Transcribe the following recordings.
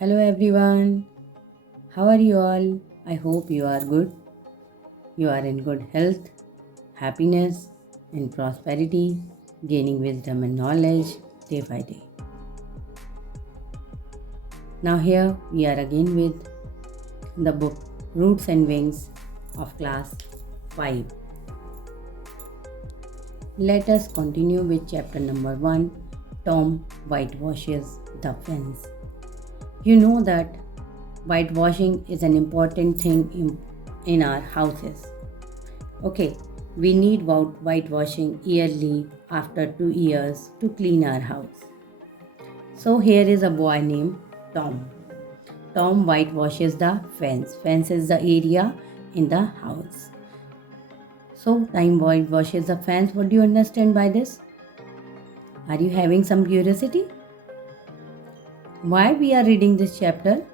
Hello everyone. How are you all? I hope you are good. You are in good health, happiness, and prosperity, gaining wisdom and knowledge day by day. Now, here we are again with the book Roots and Wings of class 5. Let us continue with chapter number 1, Tom Whitewashes the Fence. You know that whitewashing is an important thing in our houses. Okay, we need whitewashing yearly after 2 years to clean our house. So here is a boy named Tom. Tom whitewashes the fence. Fence is the area in the house. So Tom whitewashes the fence. What do you understand by this? Are you having some curiosity? Why we are reading this chapter?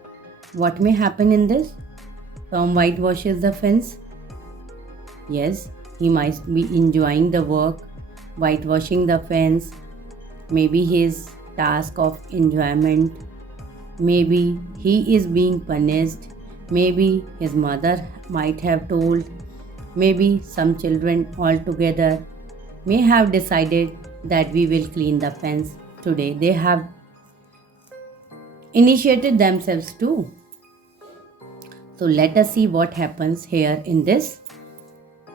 What may happen in this? Tom whitewashes the fence. Yes, he might be enjoying the work, whitewashing the fence, maybe his task of enjoyment, maybe he is being punished, maybe his mother might have told, maybe some children altogether may have decided that we will clean the fence today. They have initiated themselves too. So let us see what happens here in this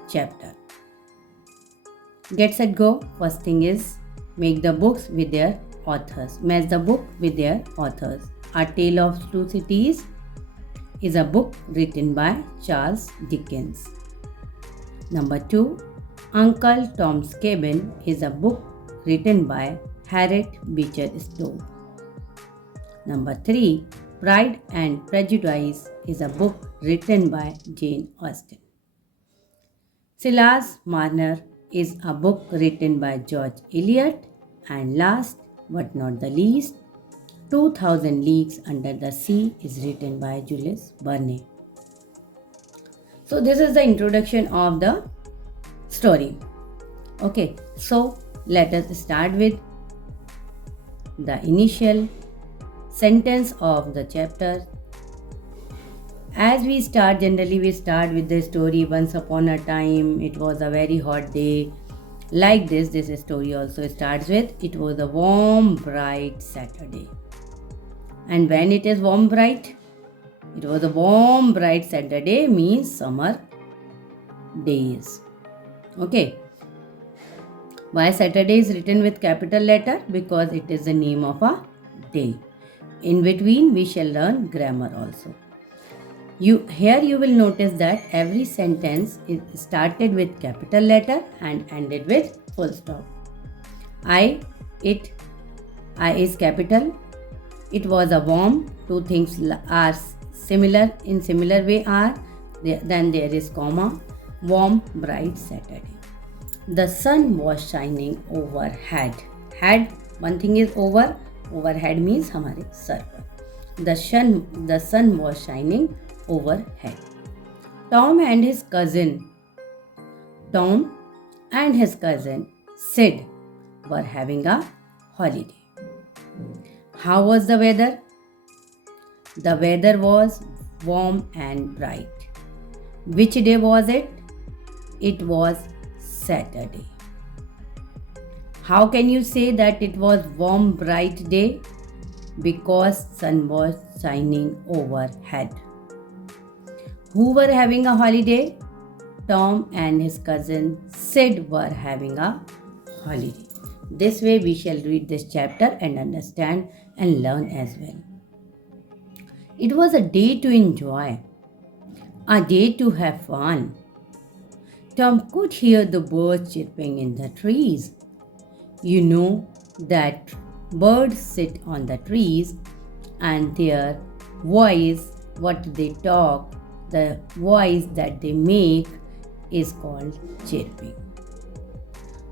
chapter. Get set go. First thing is make the books with their authors. Match the book with their authors. A Tale of Two Cities is a book written by Charles Dickens. Number 2, Uncle Tom's Cabin is a book written by Harriet Beecher Stowe. Number 3, Pride and Prejudice is a book written by Jane Austen. Silas Marner is a book written by George Eliot. And last but not the least, 2000 Leagues Under the Sea is written by Jules Verne. So this is the introduction of the story. Okay, so let us start with the initial sentence of the chapter. As we start, generally we start with the story. Once upon a time, it was a very hot day. Like this story also starts with, it was a warm, bright Saturday. And when it is warm, bright, it was a warm, bright Saturday means summer days. Okay. Why Saturday is written with capital letter? Because it is the name of a day. In between, we shall learn grammar also. Here you will notice that every sentence is started with capital letter and ended with full stop. I is capital. It was a warm. Two things are similar in similar way are. Then there is comma. Warm, bright Saturday. The sun was shining overhead. Head, one thing is over. Overhead means हमारे sir पर. The sun was shining overhead. Tom and his cousin Sid were having a holiday. How was the weather? The weather was warm and bright. Which day was it? It was Saturday. How can you say that it was warm, bright day? Because sun was shining overhead. Who were having a holiday? Tom and his cousin Sid were having a holiday. This way we shall read this chapter and understand and learn as well. It was a day to enjoy, a day to have fun. Tom could hear the birds chirping in the trees. You know that birds sit on the trees and their voice, what they talk, the voice that they make is called chirping.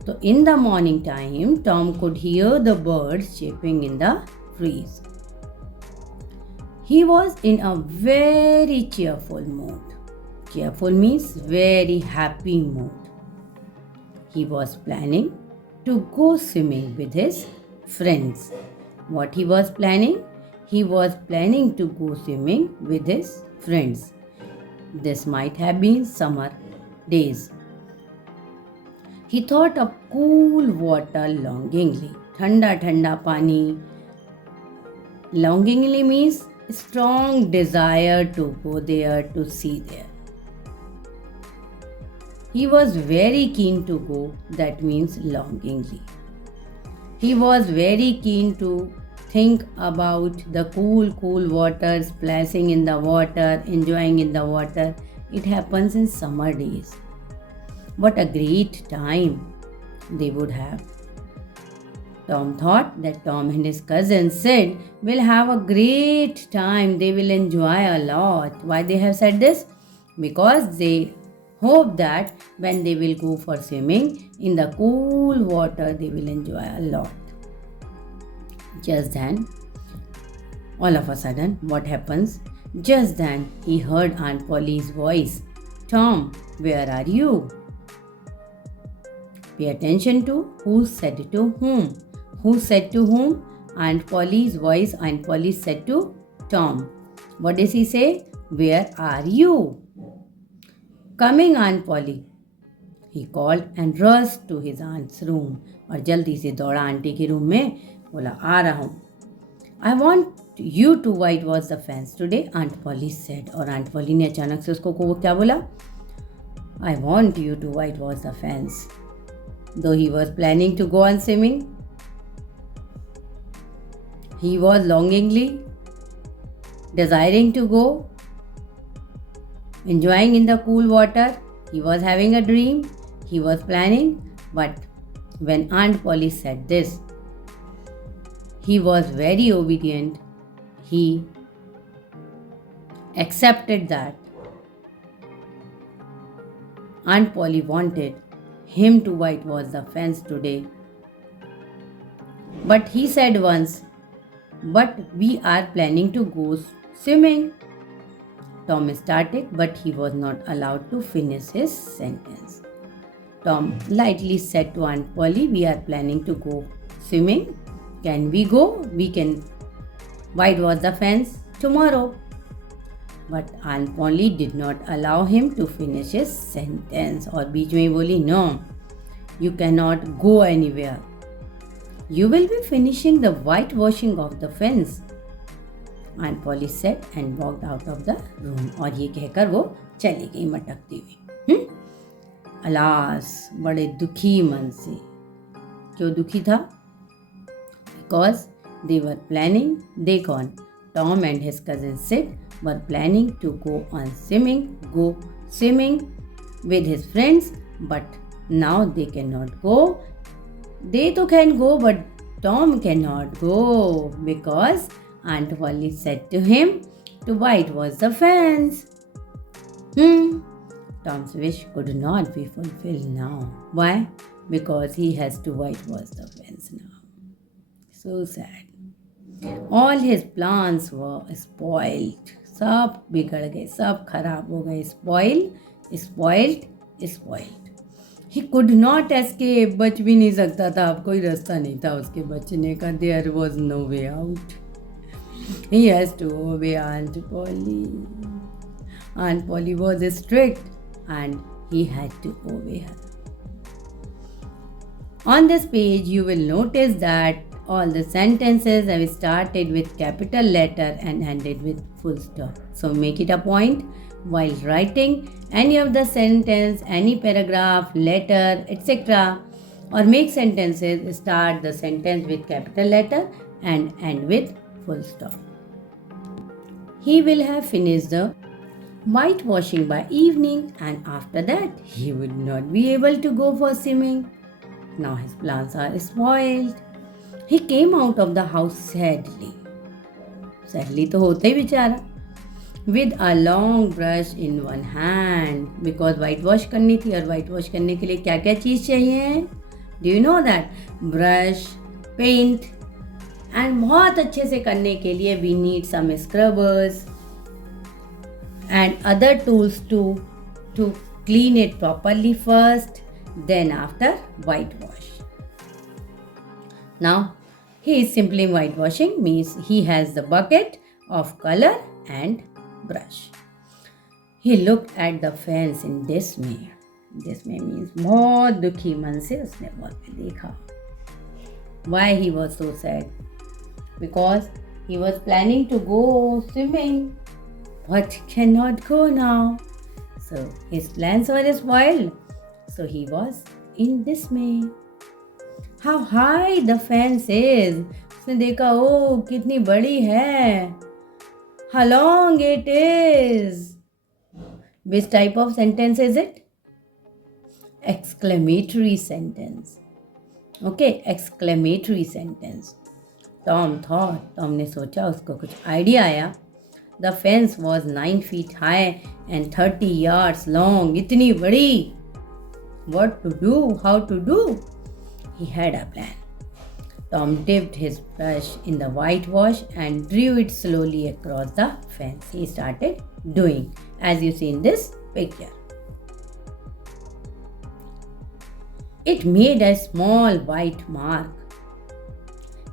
So in the morning time, Tom could hear the birds chirping in the trees. He was in a very cheerful mood. Cheerful means very happy mood. He was planning to go swimming with his friends. What he was planning? he was planning to go swimming with his friends. This might have been summer days. He thought of cool water longingly. Thanda thanda pani. Longingly means strong desire to go there, to see there. He was very keen to go, that means longingly. He was very keen to think about the cool water, splashing in the water, enjoying in the water. It happens in summer days. What a great time they would have. Tom thought that Tom and his cousin Sid will have a great time. They will enjoy a lot. Why they have said this? Because they hope that when they will go for swimming in the cool water, they will enjoy a lot. Just then, all of a sudden, what happens? Just then, he heard Aunt Polly's voice. Tom, where are you? Pay attention to who said it to whom. Who said to whom? Aunt Polly's voice. Aunt Polly said to Tom. What does he say? Where are you? Coming, Aunt Polly. He called and rushed to his aunt's room. और जल्दी से दौड़ा aunty के room में बोला आ रहा हूँ. I want you to whitewash the fence today, Aunt Polly said. और Aunt Polly ने अचानक से उसको क्या बोला? I want you to whitewash the fence. Though he was planning to go on swimming, he was longingly desiring to go, enjoying in the cool water. He was having a dream. He was planning. But when Aunt Polly said this, he was very obedient. He accepted that Aunt Polly wanted him to whitewash the fence today. But he said once, but we are planning to go swimming. Tom started, but he was not allowed to finish his sentence. Tom lightly said to Aunt Polly, we are planning to go swimming. Can we go? We can whitewash the fence tomorrow. But Aunt Polly did not allow him to finish his sentence. और बीच में ही बोली, no, you cannot go anywhere. You will be finishing the whitewashing of the fence. Aunt Polly said and walked out of the room. और ये कहकर वो चली गई मटकती हुई. अलास, बड़े दुखी मन से. क्यों दुखी था? Because they were planning, Tom and his cousin Sid were planning to go swimming with his friends, but now they cannot go. They too can go, but Tom cannot go because Aunt Polly said to him to whitewash the fence. Tom's wish could not be fulfilled now. Why? Because he has to whitewash the fence now. So sad. All his plans were spoiled. सब बिगड़ गए, सब खराब हो गए. Spoiled. He could not escape. बच भी नहीं सकता था. अब कोई रास्ता नहीं था उसके बचने का. There was no way out. He has to obey Aunt Polly. Aunt Polly was strict and he had to obey her. On this page, you will notice that all the sentences have started with capital letter and ended with full stop. So make it a point while writing any of the sentence, any paragraph, letter, etc. or make sentences, start the sentence with capital letter and end with full stop. He will have finished the whitewashing by evening and after that he would not be able to go for swimming. Now his plans are spoiled. He came out of the house sadly. Sadly तो होता ही बेचारा. With a long brush in one hand. Because whitewash करनी थी और whitewash करने के लिए क्या क्या चीज़ चाहिए? Do you know that? Brush, paint and बहुत अच्छे से करने के लिए we need some scrubbers and other tools to clean it properly first, then after whitewash. Now He is simply whitewashing means he has the bucket of color and brush. He looked at the fence in dismay. Dismay means बहुत दुखी मन से उसने wall पे देखा. Why he was so sad? Because he was planning to go swimming, but cannot go now. So his plans were spoiled. So he was in dismay. How high the fence is. उसने देखा ओ कितनी बड़ी है. How long it is. Which type of sentence is it? Exclamatory sentence. Okay, exclamatory sentence. Tom thought. Tom ने सोचा, उसको कुछ idea आया. The fence was 9 feet high and 30 yards long. इतनी बड़ी. What to do? How to do? He had a plan. Tom dipped his brush in the whitewash and drew it slowly across the fence. He started doing, as you see in this picture. It made a small white mark.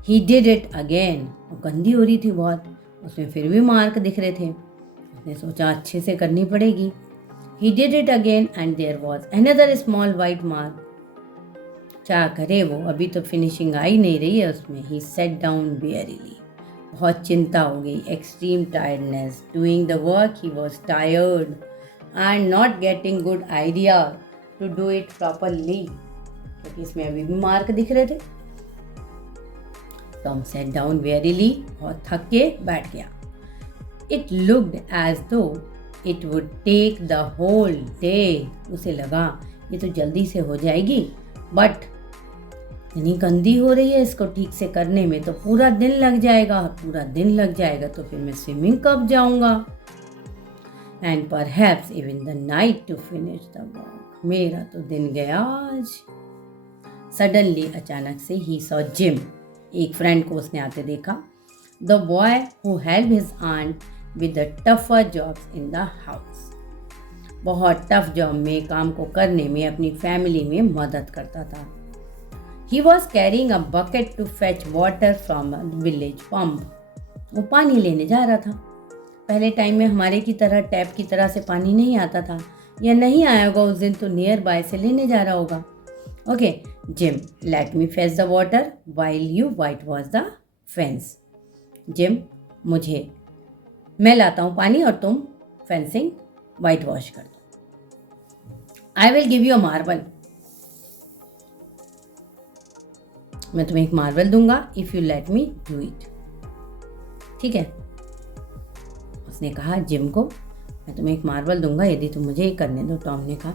He did it again. वो गंदी हो रही थी बहुत, उसमें फिर भी mark दिख रहे थे. उसने सोचा अच्छे से करनी पड़ेगी. He did it again and there was another small white mark. क्या करे वो, अभी तो फिनिशिंग आई नहीं रही है उसमें. He sat down wearily. बहुत चिंता हो गई. Extreme tiredness. Doing the work he was tired and not getting good idea to do it properly. क्योंकि इसमें अभी भी मार्क दिख रहे थे. Tom sat down wearily. बहुत थक के बैठ गया. It looked as though it would take the whole day. उसे लगा ये तो जल्दी से हो जाएगी, बट इतनी गंदी हो रही है, इसको ठीक से करने में तो पूरा दिन लग जाएगा. पूरा दिन लग जाएगा तो फिर मैं स्विमिंग कब जाऊंगा. And perhaps even the night to finish the work. मेरा तो दिन गया आज. Suddenly अचानक से he saw Jim. एक फ्रेंड को उसने आते देखा. The boy who helped his aunt with the tougher jobs in the house. बहुत टफ जॉब में, काम को करने में अपनी फैमिली में मदद करता था. He was carrying a bucket to fetch water from a village pump. वो पानी लेने जा रहा था. पहले टाइम में हमारे की तरह टैप की तरह से पानी नहीं आता था, या नहीं आया होगा उस दिन, तो नियर बाय से लेने जा रहा होगा. Okay, gym, let me fetch the water while you white wash the fence. Gym, मैं लाता हूँ पानी और तुम फेंसिंग वाइट वॉश कर दो. I will give you a marble. मैं तुम्हें एक मार्बल दूंगा if you let me do it. ठीक है, उसने कहा जिम को, मैं तुम्हें एक मार्बल दूंगा यदि तुम मुझे ये करने दो. टॉम ने कहा.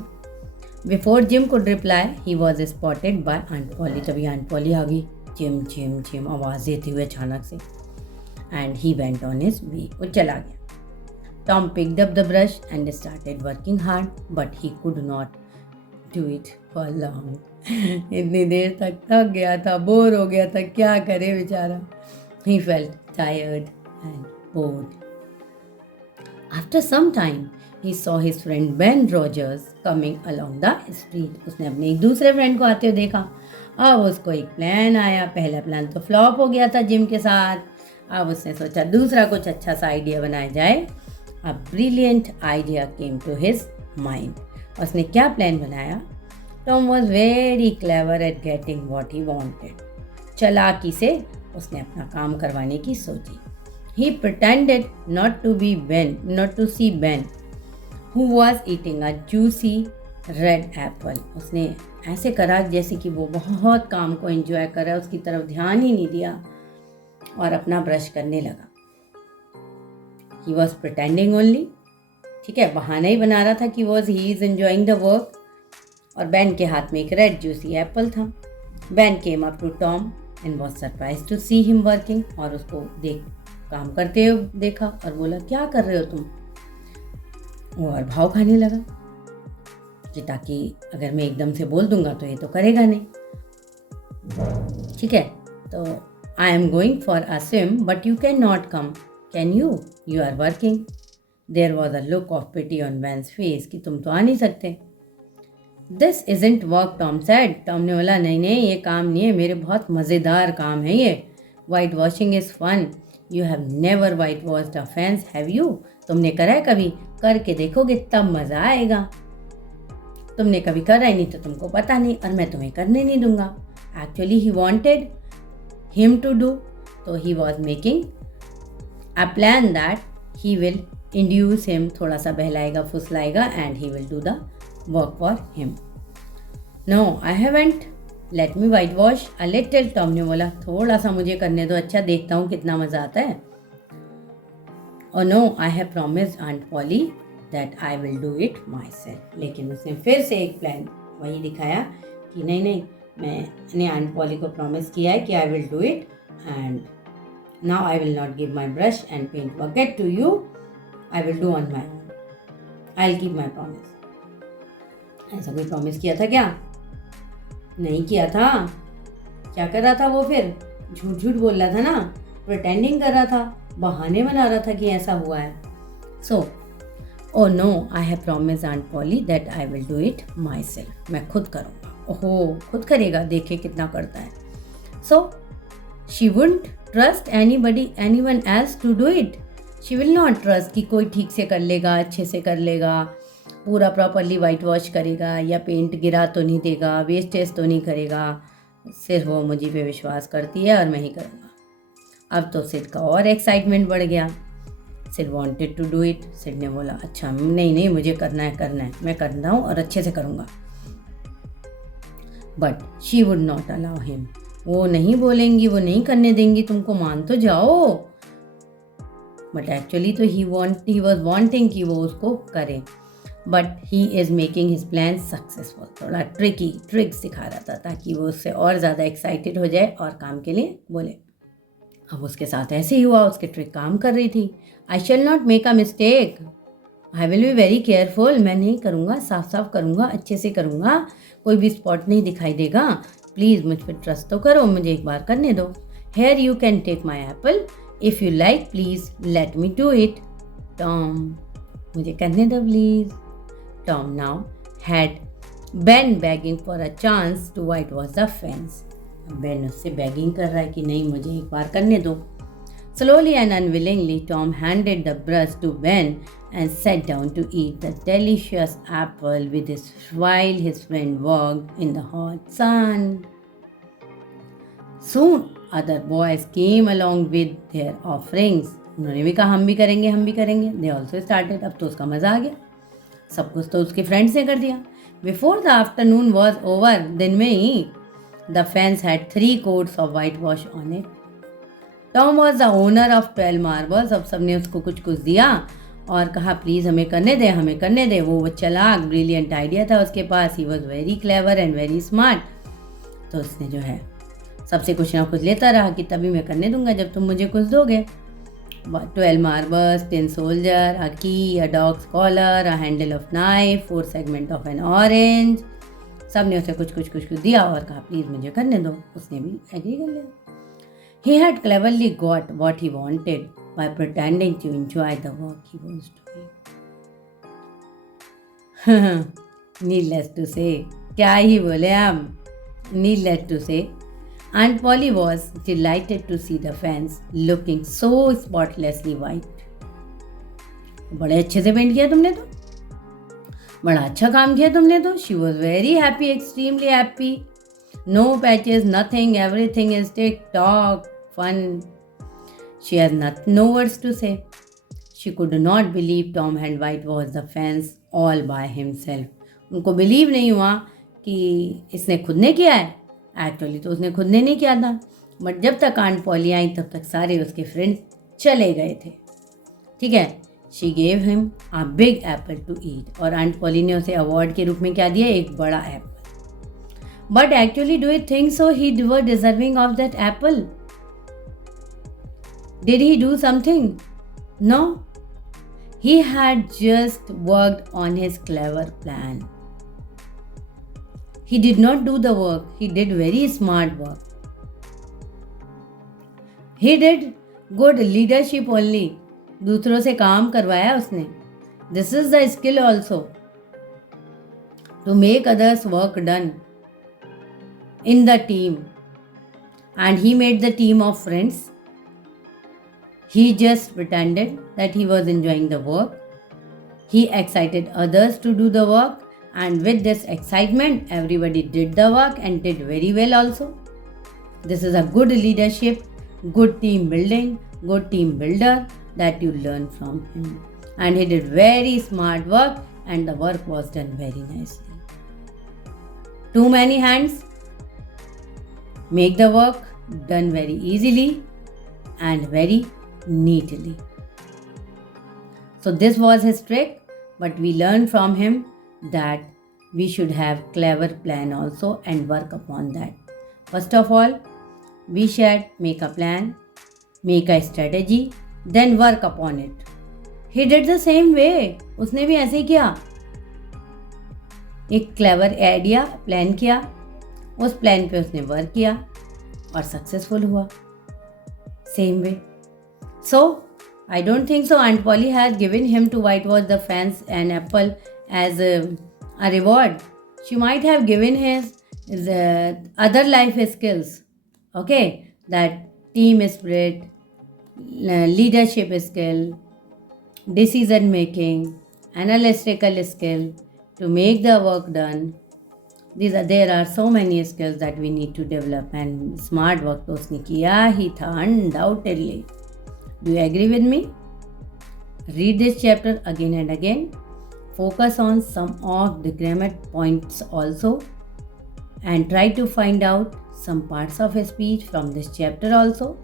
Before Jim could reply he was spotted by aunt Polly. तभी आंट पॉली आ गई. जिम जिम जिम आवाज़ देते हुए अचानक से. And he went on his way. वो चला गया. Tom picked up the brush and started working hard, but he could not do it for long. इतनी देर तक थक गया था, बोर हो गया था, क्या करे बेचारा. He felt tired and bored. After some time he saw his friend Ben Rogers coming along the street. उसने अपने एक दूसरे फ्रेंड को आते हुए देखा. अब उसको एक प्लान आया. पहला प्लान तो फ्लॉप हो गया था जिम के साथ. अब उसने सोचा दूसरा कुछ अच्छा सा आइडिया बनाया जाए. A brilliant idea came to his mind. उसने क्या प्लान बनाया. Tom was very clever at getting what he wanted. चालाकी से उसने अपना काम करवाने की सोची. He pretended not to see Ben, who was eating a juicy red apple. उसने ऐसे करा जैसे कि वो बहुत काम को एंजॉय कर रहा है, उसकी तरफ ध्यान ही नहीं दिया और अपना ब्रश करने लगा. He was pretending only. ठीक है, बहाना ही बना रहा था कि he is enjoying the work. और बैन के हाथ में एक रेड जूसी एप्पल था. Ban came up to Tom and was surprised to see him working. और उसको काम करते हुए देखा और बोला क्या कर रहे हो तुम. वो और भाव खाने लगा कि ताकि अगर मैं एकदम से बोल दूंगा तो ये तो करेगा नहीं. ठीक है, तो I am going for a swim but you can not come, can you, you are working. There was a look of pity on Ben's face कि तुम तो आ नहीं सकते. This isn't work, Tom said. Tom ने बोला नहीं नहीं ये काम नहीं है, मेरे बहुत मज़ेदार काम है ये. Whitewashing is fun. You have never whitewashed a fence, have you? तुमने करा है कभी? करके देखोगे तब मज़ा आएगा. तुमने कभी करा ही नहीं तो तुमको पता नहीं, और मैं तुम्हें करने नहीं दूंगा. Actually he wanted him to do, तो he was making a plan that he will induce him, थोड़ा सा बहलाएगा फुसलाएगा, and he will do the work for him. No I haven't, let me whitewash a little. Tom ने बोला थोड़ा सा मुझे करने दो, अच्छा देखता हूँ कितना मज़ा आता है. और no I have promised aunt Polly that I will do it myself. लेकिन उसने फिर से एक प्लान वही दिखाया कि नहीं नहीं, मैंने आंट पॉली को प्रॉमिस किया है कि I will do it, and now I will not give my brush and paint bucket to you, I will do on my own, I will keep my promise. ऐसा कोई promise किया था क्या? नहीं किया था. क्या कर रहा था वो फिर? झूठ झूठ बोल रहा था ना, प्रिटेंडिंग कर रहा था, बहाने बना रहा था कि ऐसा हुआ है. So oh no I have promised aunt Polly that I will do it myself. मैं खुद करूँगा. ओहो, खुद करेगा, देखे कितना करता है. So she wouldn't trust anyone else to do it. She will not trust कि कोई ठीक से कर लेगा, अच्छे से कर लेगा, पूरा प्रॉपरली वाइट वॉश करेगा, या पेंट गिरा तो नहीं देगा, वेस्टेज तो नहीं करेगा. सिर्फ वो मुझे पे विश्वास करती है और मैं ही करूँगा. अब तो सिड का और एक्साइटमेंट बढ़ गया. Sid wanted to do it. Sid ने बोला अच्छा नहीं नहीं, मुझे करना है, मैं करना हूँ और अच्छे से करूँगा. But she would not allow him. वो नहीं बोलेंगी, वो नहीं करने देंगी, तुमको मान तो जाओ. बट एक्चुअली तो ही वॉज वांटिंग कि वो उसको करे, but he is making his plan successful. थोड़ा ट्रिक्स सिखा रहा था ताकि वो उससे और ज़्यादा एक्साइटेड हो जाए और काम के लिए बोले. अब उसके साथ ऐसे ही हुआ, उसकी ट्रिक काम कर रही थी. I shall not make a mistake, I will be very careful. मैं नहीं करूँगा, साफ साफ करूँगा, अच्छे से करूँगा, कोई भी स्पॉट नहीं दिखाई देगा. प्लीज़ मुझ पर ट्रस्ट तो करो, मुझे एक बार करने दो. Here you can take my apple, if you like please let me do it. Tom, मुझे करने दो please. Tom now had Ben begging for a chance to whitewash the fence. Ben उससे begging कर रहा है कि नहीं मुझे एक बार करने दो. Slowly and unwillingly, Tom handed the brush to Ben and sat down to eat the delicious apple while his friend worked in the hot sun. Soon, other boys came along with their offerings. उन्होंने भी कहा हम भी करेंगे. They also started. अब तो उसका मज़ा आ गया. सब कुछ तो उसके फ्रेंड्स ने कर दिया. Before the afternoon was over, दिन में ही the fence had 3 coats of whitewash on it. Tom was the owner of 12 marbles. अब सबने उसको कुछ कुछ दिया और कहा प्लीज़ हमें करने दे. वो चालाक ब्रिलियंट आइडिया था उसके पास. He was very clever and very smart. तो उसने जो है सबसे कुछ ना कुछ लेता रहा कि तभी मैं करने दूंगा जब तुम मुझे कुछ दोगे. 12 marbles, 10 soldier, a key, a dog's collar, a handle of knife, 4 segment of an orange. सब ने उसे कुछ दिया और कहा प्लीज़ मुझे करने दो. उसने भी एग्री कर लिया. He had cleverly got what he wanted by pretending to enjoy the work he was doing. Needless to say, क्या ही बोले हम. Needless to say, Aunt Polly was delighted to see the fence looking so spotlessly white. बड़े अच्छे से paint किया तुमने तो, बड़ा अच्छा काम किया तुमने तो. She was very happy, extremely happy. No patches, nothing, everything is tick-tock, fun. She has no words to say. She could not believe Tom had whitewashed the fence all by himself. उनको believe नहीं हुआ कि इसने खुद ने किया है. Actually तो उसने खुद ने नहीं किया था, बट जब तक आंट पॉली आई तब तक सारे उसके फ्रेंड चले गए थे. ठीक है. She gave him a big apple to eat. और आंट पॉली ने उसे अवार्ड के रूप में क्या दिया? एक बड़ा apple. But actually do you think so he were deserving of that apple? Did he do something? No. He had just worked on his clever plan. He did not do the work. He did very smart work. He did good leadership only. दूसरों से काम करवाया उसने. This is the skill also. To make others work done in the team. and he made the team of friends. He just pretended that he was enjoying the work. He excited others to do the work, and with this excitement, everybody did the work and did very well also. This is a good leadership, good team building, good team builder that you learn from him. And he did very smart work, and the work was done very nicely. Too many hands make the work done very easily and very neatly. So this was his trick, but we learned from him that we should have clever plan also and work upon that. First of all, we should make a plan, make a strategy, then work upon it. He did the same way. उसने भी ऐसे ही किया. एक clever idea plan किया, उस plan पे उसने work किया और सक्सेसफुल हुआ. Same way. So, I don't think so Aunt Polly has given him to whitewash the fence and apple as a reward. She might have given his other life skills. Okay, that team spirit, leadership skill, decision making, analytical skill to make the work done. There are so many skills that we need to develop, and smart work तो उसने किया ही था undoubtedly. Do you agree with me? Read this chapter again and again. Focus on some of the grammar points also, and try to find out some parts of a speech from this chapter also.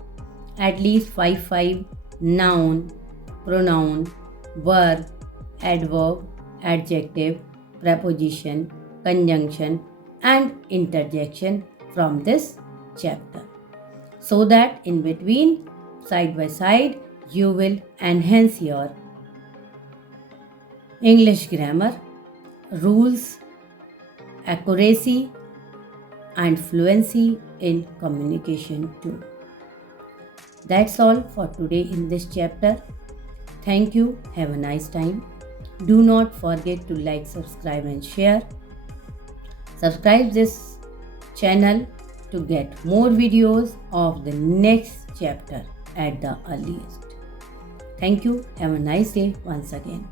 At least 5 noun, pronoun, verb, adverb, adjective, preposition, conjunction and interjection from this chapter, so that in between, side by side, you will enhance your English grammar, rules, accuracy and fluency in communication too. That's all for today in this chapter. Thank you. Have a nice time. Do not forget to like, subscribe and share. Subscribe this channel to get more videos of the next chapter at the earliest. Thank you. Have a nice day once again.